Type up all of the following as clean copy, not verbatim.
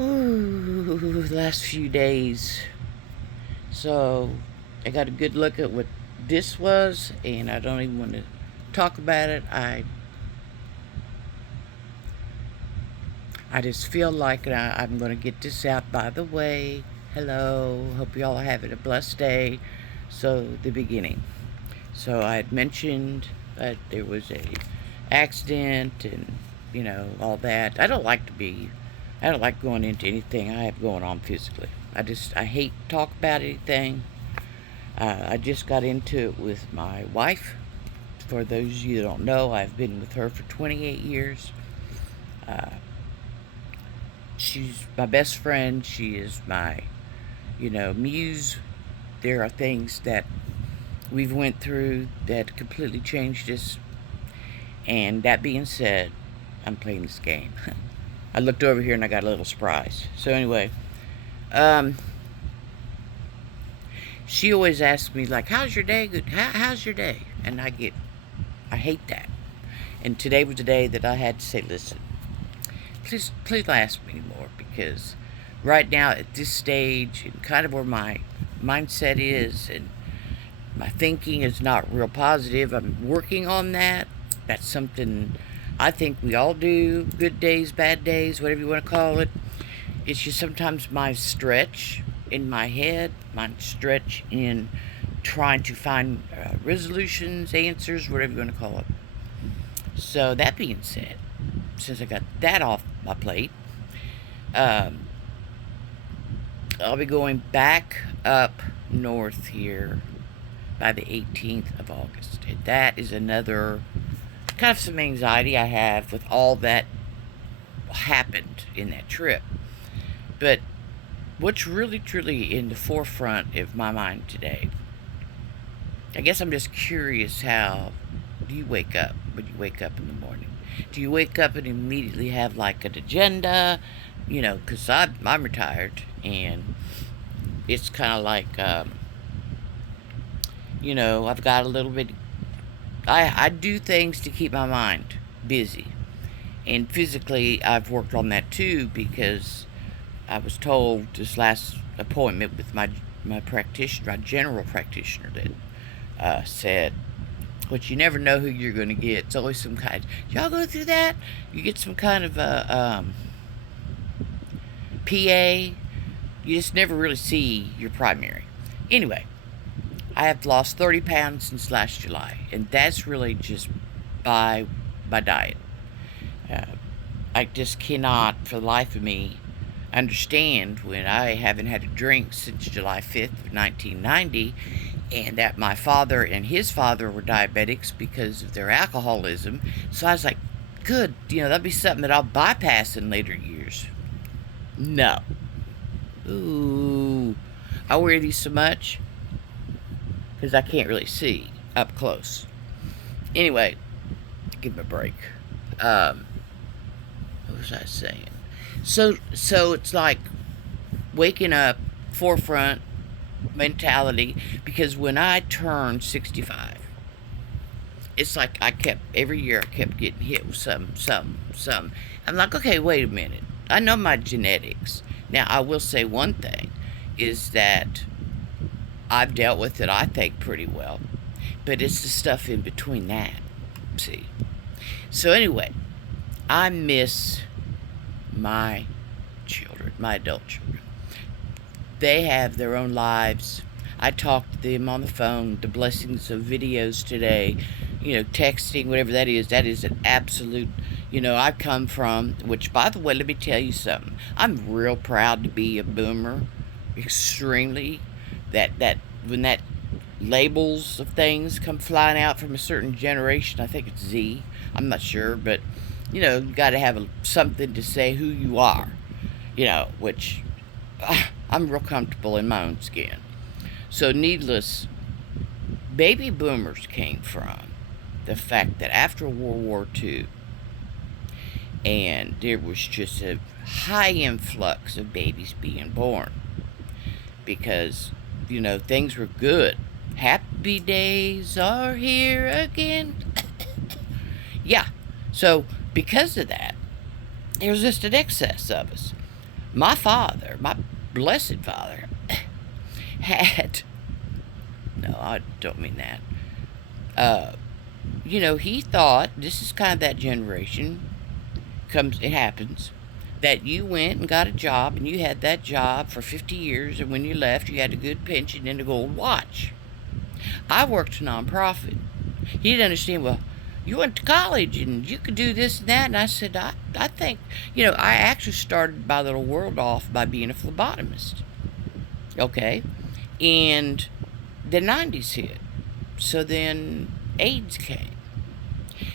Ooh, the last few days. So I got a good look at what this was, and I don't even want to talk about it. I just feel like I'm going to get this out. By the way, hello. Hope you all are having a blessed day. So the beginning. So I had mentioned that there was a accident and all that. I don't like going into anything I have going on physically. I hate to talk about anything. I just got into it with my wife. For those of you that don't know, I've been with her for 28 years. Uh, she's my best friend. She is my, muse. There are things that we've went through that completely changed us. And that being said, I'm playing this game. I looked over here and I got a little surprise. So anyway, um, she always asks me like, "How's your day? Good. How's your day?" And I hate that. And today was the day that I had to say, "Listen, please don't ask me anymore, because right now at this stage and kind of where my mindset is and my thinking is not real positive. I'm working on that. That's something I think we all do. Good days, bad days, whatever you want to call it. It's just sometimes my stretch in my head, my stretch in trying to find resolutions, answers, whatever you want to call it. So that being said, since I got that off my plate, um, I'll be going back up north here by the 18th of August. And that is another kind of some anxiety I have with all that happened in that trip. But what's really truly in the forefront of my mind today, I guess I'm just curious, how do you wake up when you wake up in the morning? Do you wake up and immediately have like an agenda? Because I'm retired, and it's kind of like, I've got a little bit. I do things to keep my mind busy. And physically, I've worked on that too, because I was told this last appointment with my practitioner, my general practitioner, that said, "But you never know who you're going to get. It's always some kind." Y'all go through that? You get some kind of a PA. You just never really see your primary. Anyway, I have lost 30 pounds since last July, and that's really just by my diet. Uh, I just cannot, for the life of me, understand when I haven't had a drink since July 5th of 1990, and that my father and his father were diabetics because of their alcoholism. So I was like, good, that'll be something that I'll bypass in later years. No. Ooh. I wear these so much because I can't really see up close. Anyway, give me a break. What was I saying? So it's like waking up, forefront mentality, because when I turned 65, it's like every year I kept getting hit with some. I'm like, okay, wait a minute. I know my genetics. Now, I will say one thing is that I've dealt with it, I think, pretty well. But it's the stuff in between that. See? So anyway, I miss my children, my adult children. They have their own lives. I talked to them on the phone, the blessings of videos today, texting, whatever that is an absolute, I come from, which, by the way, let me tell you something. I'm real proud to be a boomer, extremely. That when that labels of things come flying out from a certain generation, I think it's Z, I'm not sure, but, you got to have something to say who you are, which I'm real comfortable in my own skin. So needless, baby boomers came from the fact that after World War II, and there was just a high influx of babies being born, because, things were good. Happy days are here again. Yeah. So because of that, there was just an excess of us. My father, my blessed father, had, no, I don't mean that. He thought, this is kind of that generation, it happens, that you went and got a job and you had that job for 50 years, and when you left, you had a good pension and a gold watch. I worked a nonprofit. He didn't understand, well, you went to college and you could do this and that. And I said, I think, I actually started my little world off by being a phlebotomist. Okay? And the 90s hit. So then AIDS came.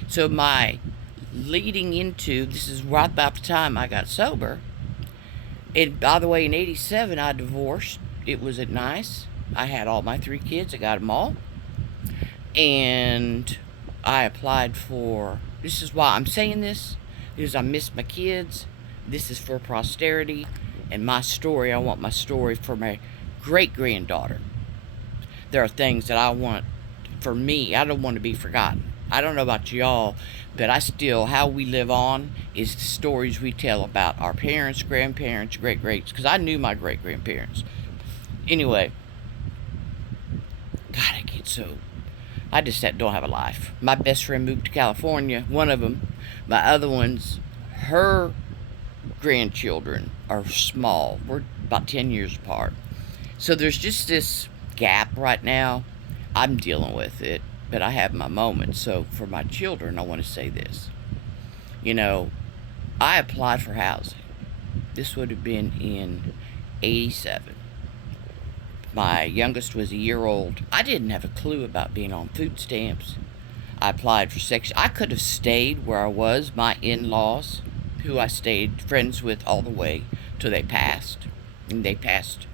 So my leading into, this is right about the time I got sober. And by the way, in 87, I divorced. It was nice. I had all my 3 kids. I got them all. And I applied for, this is why I'm saying this, because I miss my kids. This is for posterity and my story. I want my story for my great-granddaughter. There are things that I want for me. I don't want to be forgotten. I don't know about y'all, but how we live on is the stories we tell about our parents, grandparents, great-greats, because I knew my great-grandparents. Anyway, God, I just don't have a life. My best friend moved to California, one of them. My other ones, her grandchildren are small. We're about 10 years apart. So there's just this gap right now. I'm dealing with it, but I have my moments. So for my children, I want to say this. I applied for housing. This would have been in 87. My youngest was a year old. I didn't have a clue about being on food stamps. I applied for Section. I could have stayed where I was. My in-laws, who I stayed friends with all the way till they passed. And they passed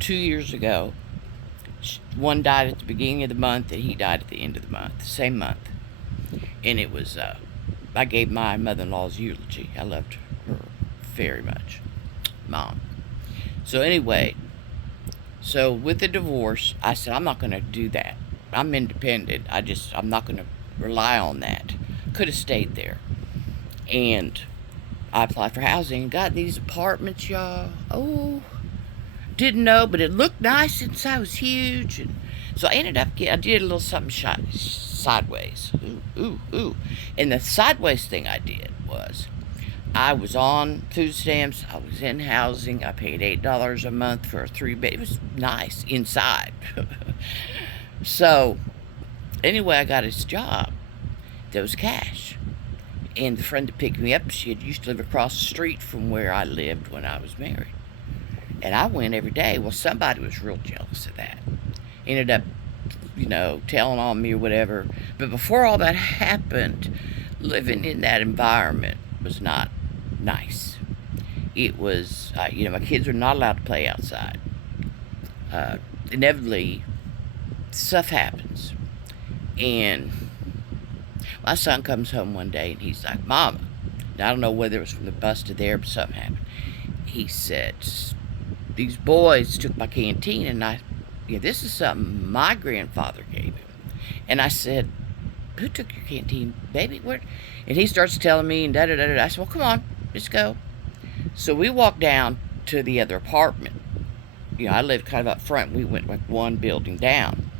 2 years ago. One died at the beginning of the month, and he died at the end of the month, same month. And it was, I gave my mother-in-law's eulogy. I loved her very much. Mom. So anyway, with the divorce, I said, I'm not going to do that. I'm independent. I'm not going to rely on that. Could have stayed there. And I applied for housing and got these apartments, y'all. Oh, didn't know, but it looked nice inside. It was huge. And so I ended up I did a little something sideways. Ooh. And the sideways thing I did was, I was on food stamps. I was in housing. I paid $8 a month for a 3-bed. It was nice inside. So, anyway, I got this job that was cash. And the friend that picked me up, she had used to live across the street from where I lived when I was married. And I went every day. Well, somebody was real jealous of that. Ended up, telling on me or whatever. But before all that happened, living in that environment was not nice. It was, my kids are not allowed to play outside. Inevitably, stuff happens. And my son comes home one day and he's like, Mama, I don't know whether it was from the bus to there, but something happened. He said, these boys took my canteen, and this is something my grandfather gave him. And I said, who took your canteen, baby? Where? And he starts telling me, and da-da-da-da. I said, well, come on, let's go. So we walked down to the other apartment. I lived kind of up front. We went like one building down.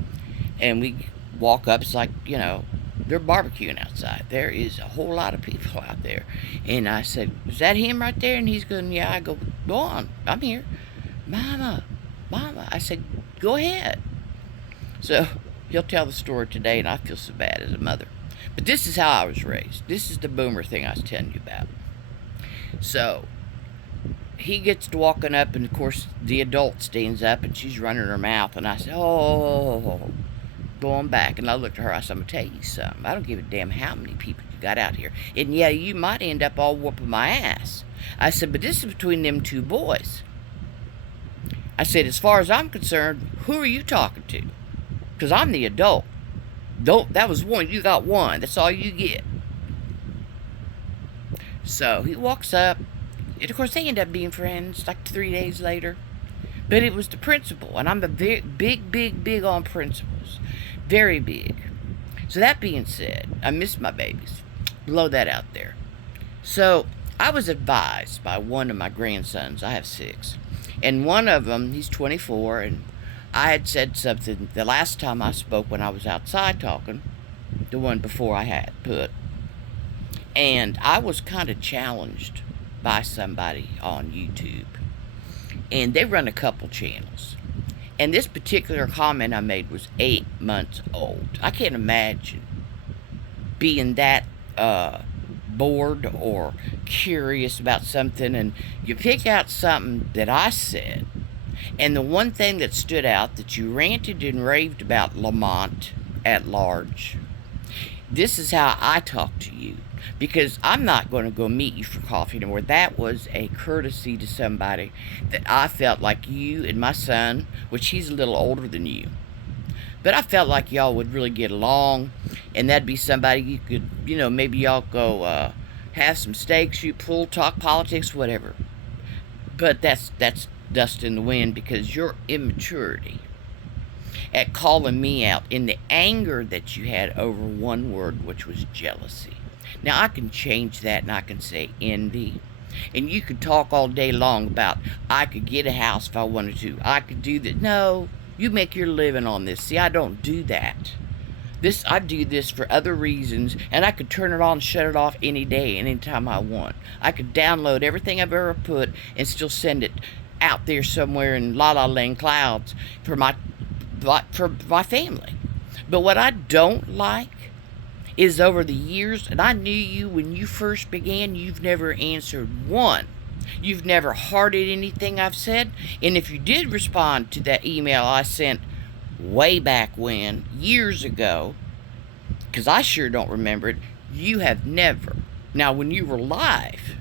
And we walk up. It's like, they're barbecuing outside. There is a whole lot of people out there. And I said, is that him right there? And he's going, yeah. I go on. I'm here. Mama. I said, go ahead. So he'll tell the story today, and I feel so bad as a mother. But this is how I was raised. This is the boomer thing I was telling you about. So he gets to walking up, and of course the adult stands up, and she's running her mouth, and I said, oh, going back. And I looked at her. I said, I'm going to tell you something. I don't give a damn how many people you got out here. And yeah, you might end up all whooping my ass. I said, but this is between them 2 boys. I said, as far as I'm concerned, who are you talking to? Because I'm the adult. That was one. You got one. That's all you get. So he walks up. And of course, they end up being friends like 3 days later. But it was the principal. And I'm a very big on principles. Very big. So that being said, I miss my babies. Blow that out there. So I was advised by one of my grandsons, I have 6, and one of them, he's 24, and I had said something the last time I spoke when I was outside talking, the one before I had put, and I was kind of challenged by somebody on YouTube, and they run a couple channels. And this particular comment I made was 8 months old. I can't imagine being that bored or curious about something, and you pick out something that I said, and the one thing that stood out, that you ranted and raved about Lamont at large. This is how I talk to you, because I'm not going to go meet you for coffee anymore. That was a courtesy to somebody that I felt like you and my son, which he's a little older than you, but I felt like y'all would really get along, and that'd be somebody you could, maybe y'all go have some steaks, shoot pool, talk politics, whatever. But that's dust in the wind, because your immaturity at calling me out in the anger that you had over one word, which was jealousy. Now, I can change that, and I can say envy. And you could talk all day long about, I could get a house if I wanted to. I could do that. No, you make your living on this. See, I don't do that. I do this for other reasons, and I could turn it on and shut it off any day, anytime I want. I could download everything I've ever put and still send it out there somewhere in La La Land clouds for my family. But what I don't like is, over the years, and I knew you when you first began, you've never answered one. You've never hearted anything I've said. And if you did respond to that email I sent way back when, years ago, because I sure don't remember it, you have never. Now, when you were live,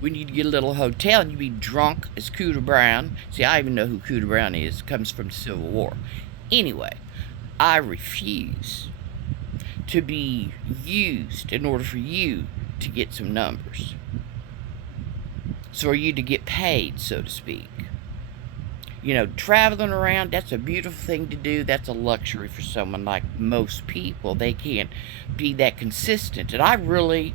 when you'd get a little hotel and you'd be drunk as Cooter Brown. See, I even know who Cooter Brown is. Comes from the Civil War. Anyway, I refuse to be used in order for you to get some numbers. So for you to get paid, so to speak. Traveling around, that's a beautiful thing to do. That's a luxury for someone like most people. They can't be that consistent. And I really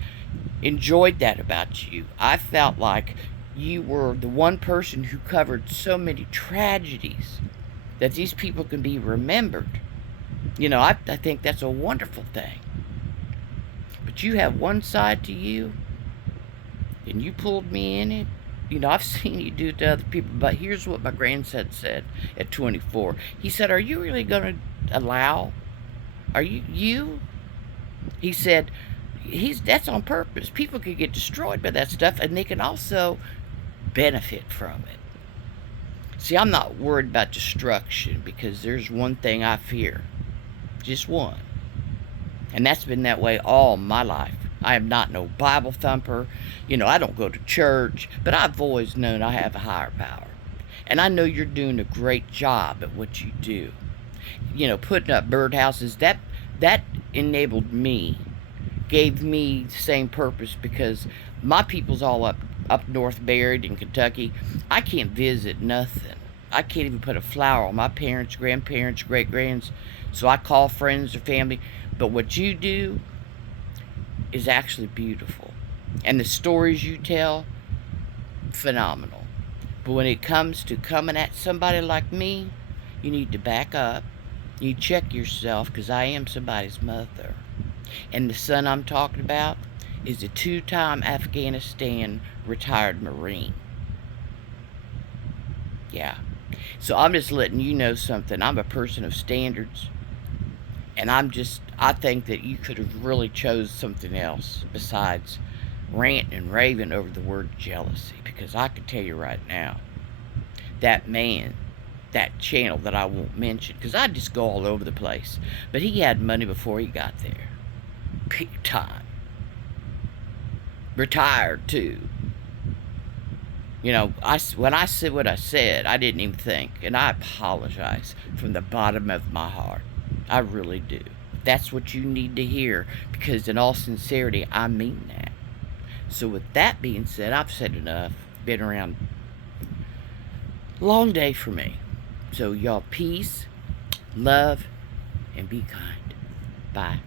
enjoyed that about you. I felt like you were the one person who covered so many tragedies that these people can be remembered. I think that's a wonderful thing. But you have one side to you, and you pulled me in it. I've seen you do it to other people, but here's what my grandson said at 24. He said, are you really going to allow? Are you? He said, that's on purpose. People could get destroyed by that stuff, and they can also benefit from it. See, I'm not worried about destruction, because there's one thing I fear. Just one. And that's been that way all my life. I am not no Bible thumper. I don't go to church, but I've always known I have a higher power. And I know you're doing a great job at what you do. Putting up birdhouses, that enabled me, gave me the same purpose, because my people's all up north, buried in Kentucky. I can't visit nothing. I can't even put a flower on my parents, grandparents, great-grands. So I call friends or family. But what you do is actually beautiful. And the stories you tell, phenomenal. But when it comes to coming at somebody like me, you need to back up. You check yourself, because I am somebody's mother. And the son I'm talking about is a 2-time Afghanistan retired Marine. Yeah. So I'm just letting you know something. I'm a person of standards. And I think that you could have really chose something else besides ranting and raving over the word jealousy. Because I can tell you right now, that man, that channel that I won't mention, because I just go all over the place, but he had money before he got there. Big time. Retired, too. When I said what I said, I didn't even think. And I apologize from the bottom of my heart. I really do. That's what you need to hear, because in all sincerity, I mean that. So with that being said, I've said enough. Been around. Long day for me. So y'all, peace, love, and be kind. Bye.